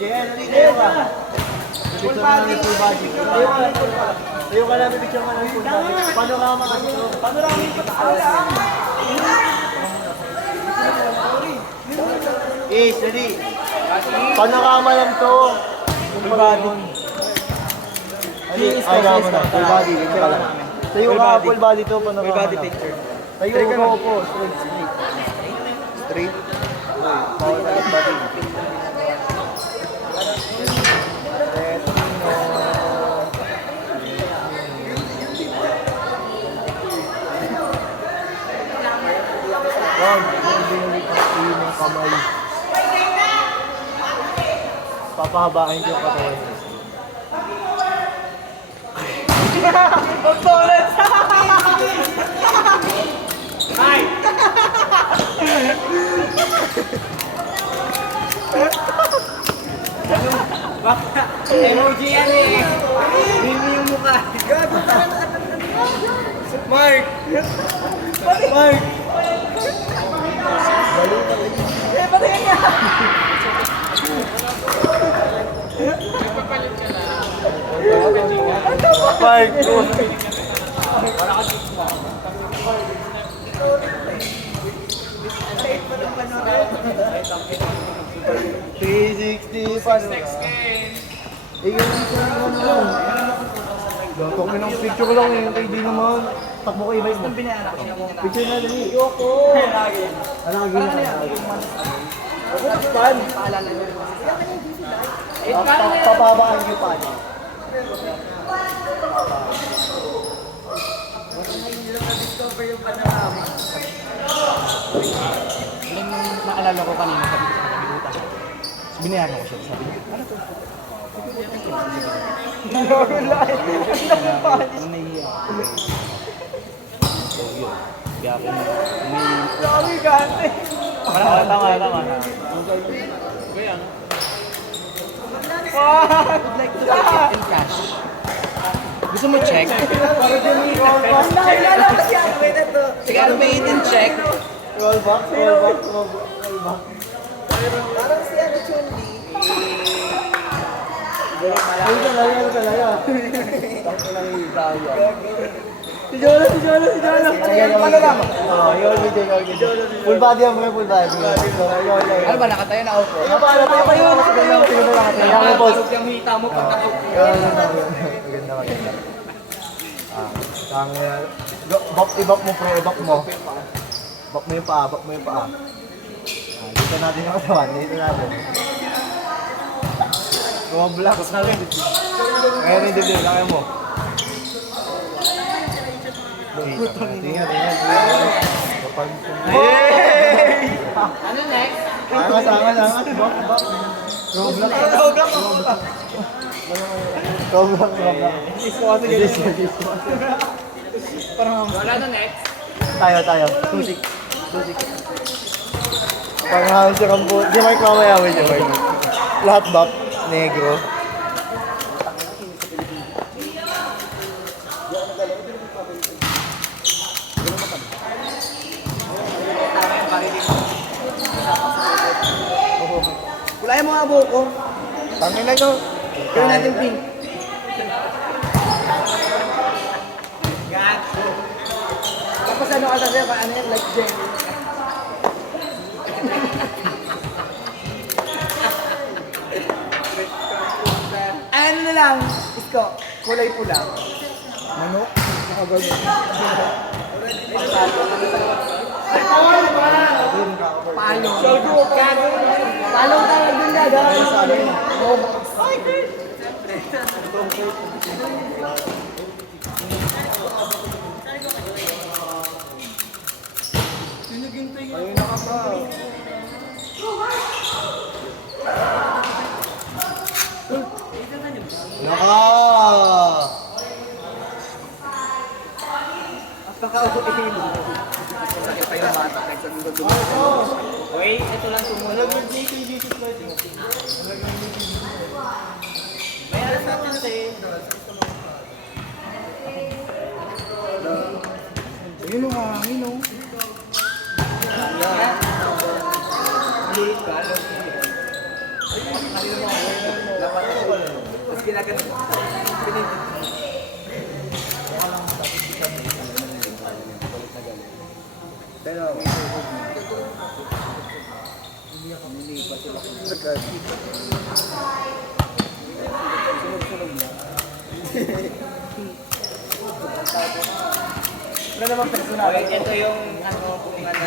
Jen, naliliw ka. Full body. Full body. Tayo ka namin picture ka ng full body. Panorama kasi ito. Panorama yung pataas. Ace, ready. Panorama lang to. Full body. Ayaw mo na. Full body. Tayo ka, full body to. Panorama. Full body picture. Tayo ka, upo. Straight. Straight. Bawal na body. Yung kamay. Papahabain ko yung katawan. Components! Hi! Emoji yan eh. Mimi yung mukha. Mark! Mark! Eh, patayin niya! Mark! 360 pa. Ikaw lang. Gatok mo ng picture lang eh. Kaya di naman. Takbo ko i-bike mo. Picture na dali. Yoko! Alagi na. Pan! Papabaan yung pan. Discover yung panorama. Alam mo, naalala ko kanina sabi ko sa katabi. Binayaran ko siya. Sabi ko, ano to? Ang nahihiya ako. So yun. Kaya ako Grabe gante. Tama. Kaya ano? I'd like to take it in cash. Gusto mo check? Sige, ano ba in check? Roll back. Parang si ano Chun-Li. Ay, talaga. Tapos lang yung Si Jolo. Ano lang? Oo, yun, video. Full body ang mga full body. Ano ba, nakatayo na ako? Tayo. Sige na lang. Yung boss. Yung hita mo pag nakaupo. Maganda. I-back mo, pre. I-back mo. Back mo yung paa. Dito natin yung katawan. Black. Ngayon yung dibdib. Laki mo. Tingnan. Ano next? Angas. Roblox. Wala na next. Tayo. Tusik. Parang siya kang buot. Di Mark mamaya mo siya, Mark. Lahat back. Negro. Kulayan mo nga buhok ko. Tangin na ito. Gawin natin pink. Tapos ano ka sabi? Ano yan? Like Jenny. Ano na lang? Isko. Kulay pula. Manok. Palong. Palong tayo dun gagawin. Ayun na ka pa. Naka! Kakaupuin. Sakit pa yung mata kahit sa mga Wait, ito lang sumunod. May alas natin kasi. Ayun ang hangin, oh. Lulit ka. Dapat ako. Tapos ginagano. Pero, Wala naman personal. okay, ito yung ano, kung ano,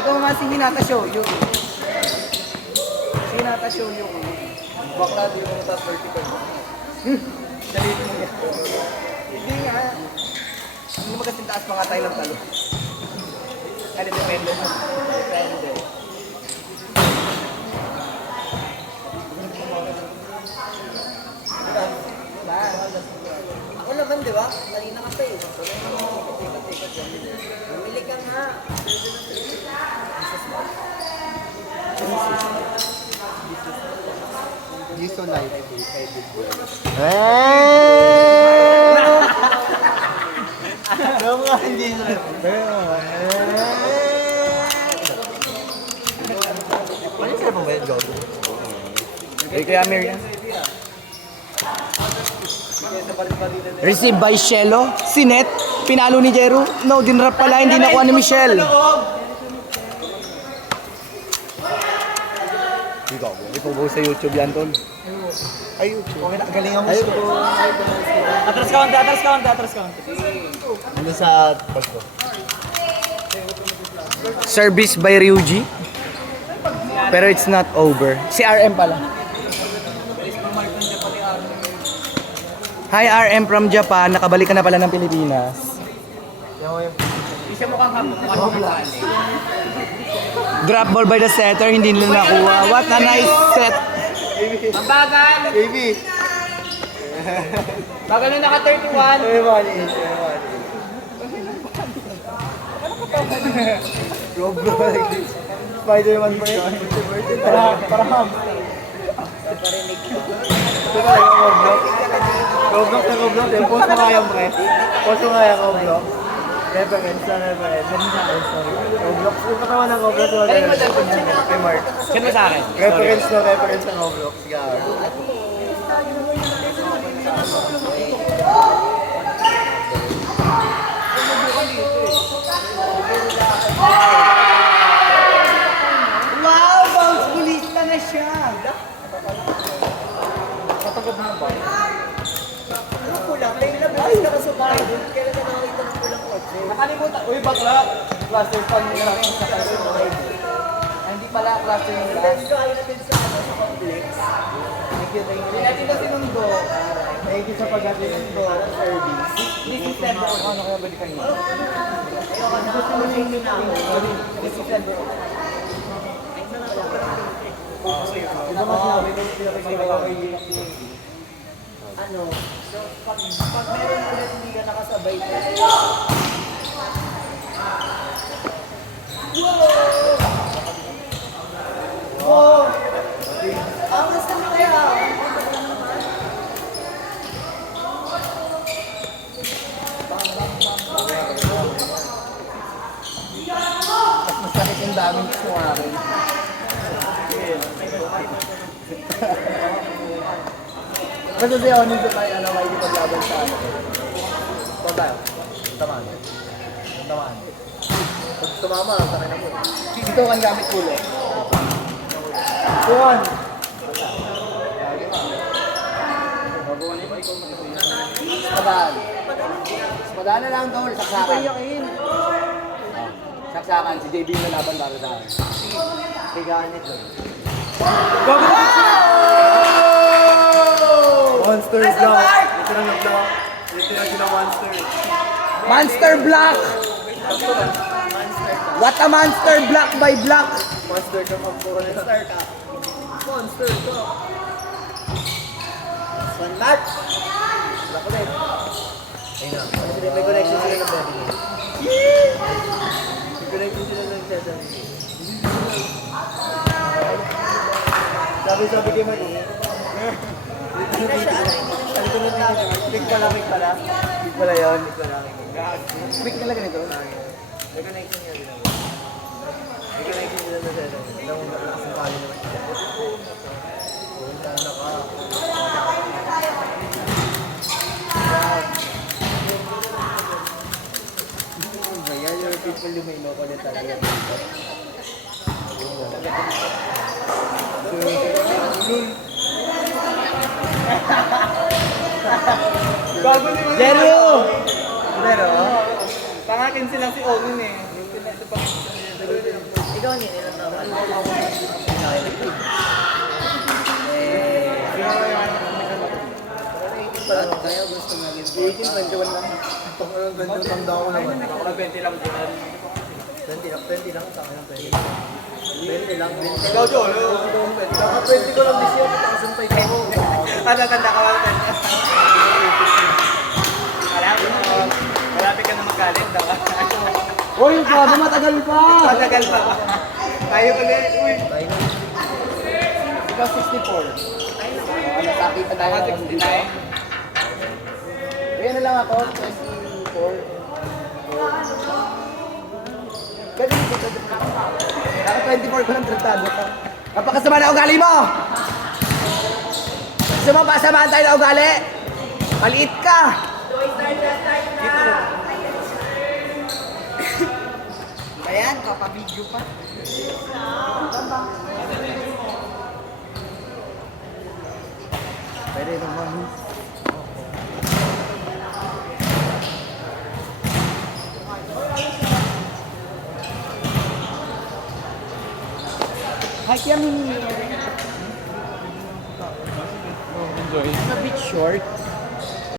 ikaw nga si Hinata Show, yung si Hinata Show yung bakla di mo top vertical. Dalit mo yan. Hindi nga. Hindi mo kasing taas pa nga tayo ng talo. Ano, depende. Depende. Ako naman, di ba? Kanina ka pa eh. Bumili ka nga. Use on life. Ano nga hindi na? Ano sila pang bayad gago? Kaya Miriam. Received by Shelo. Sinet. Pinalo ni Jero. No, dinrap pala. Hindi nakuha ni Michelle. Hindi gago. Hindi po sa YouTube yan, Tol. Ay, YouTube. Okay na, galingan mo. Ayun po. Atras count, atras count, atras count. Ano sa Pasko? Service by Ryuji. Pero it's not over. Si RM pala. Hi RM from Japan. Nakabalik ka na pala ng Pilipinas. Isa mo kang hapon. Drop ball by the setter. Hindi nila nakuha. What a nice set. Mabagal! Baby! Bagal na naka 31. Everybody. Roblox. Spider-Man pa rin. Para ham. Ito na yung Roblox. Roblox na Roblox. Post mo kaya pre. Post mo kaya Roblox. Reference na reference. Sorry. Roblox. Yung katawan ng Roblox. Kay Mark. Sino sa akin? Reference na reference ng Roblox. Gar. Wow! Bounce bulista na siya! Matagod na ba? Ano pulang? May labas na ka sa bahay doon. Kailan ka nakakita ng pulang kotse? Nakalimutan. Uy, bakla. Cluster pan nila rin sa kanya. Hindi pala cluster yung Then last. kain natin sa complex. Thank you. Hindi natin na sinundo. Thank you sa pag-atid ko. Service. This is December. Ano kaya balikan niyo? Ayoko na. Gusto mo sa inyo na ako. This is December. Ito mas sinabi ko Ano? So, pag meron ulit hindi ka nakasabay na. Wow! Angas na kaya! Masakit yung daming sa akin. Basta si Onin sa tayo, ano, may ipaglaban sa ano. Ito tayo. Tamaan. Tamaan. Pag tumama, takin na mo. Dito kang gamit ulo. Tuwan! Espadaan. Espadaan na lang, Tol. Saksakan. Saksakan. Si JB na laban para sa akin. Tiganit ko. Oh! Monster block. Ito na block. Ito na gina monster. Monster Block! What a monster block by block! Monster ka pang puro nila. Monster ka. Monster ka. One match. Wala ko din. Ayun na. Kasi may connection sila ng body niya. May connection sila ng sesame. Sabi kay Mali. Pick pala. Pick pala yun. Pick pala. Quick talaga nito. May connection niya. Hindi ka nakikita na sa'yo. Alam mo, malakas ang pali naman siya. Punta na ka. Yan yung people yung may loko na talaga. Bago ni Jero! Pero, Pangakin silang si Omin eh. Ikaw niya, ilan naman. kaya gusto nga gawin. 18, 21 lang. Pag anong ganito, tanda ko naman. Ako na 20 lang din. 20 lang sa akin ang 20. 20 lang. Ikaw, Jolo. Saka 20 ko lang this year, nakasumpay ka ako. Tanda ka wala ka. Malapit ka na magalit. Uy, grabe matagal pa! Matagal pa ba? Tayo ulit. Uy. Ikaw 64. Nakakita tayo. Ako 69. Kaya na lang ako, 24. Pwede mo dito. Naka 24 ko lang tratado ka. Kapakasama na ugali mo! Gusto mo pasamaan tayo na ugali? Maliit ka! Ayan, papabidyo pa. Pwede naman. Hike yan. It's a bit short.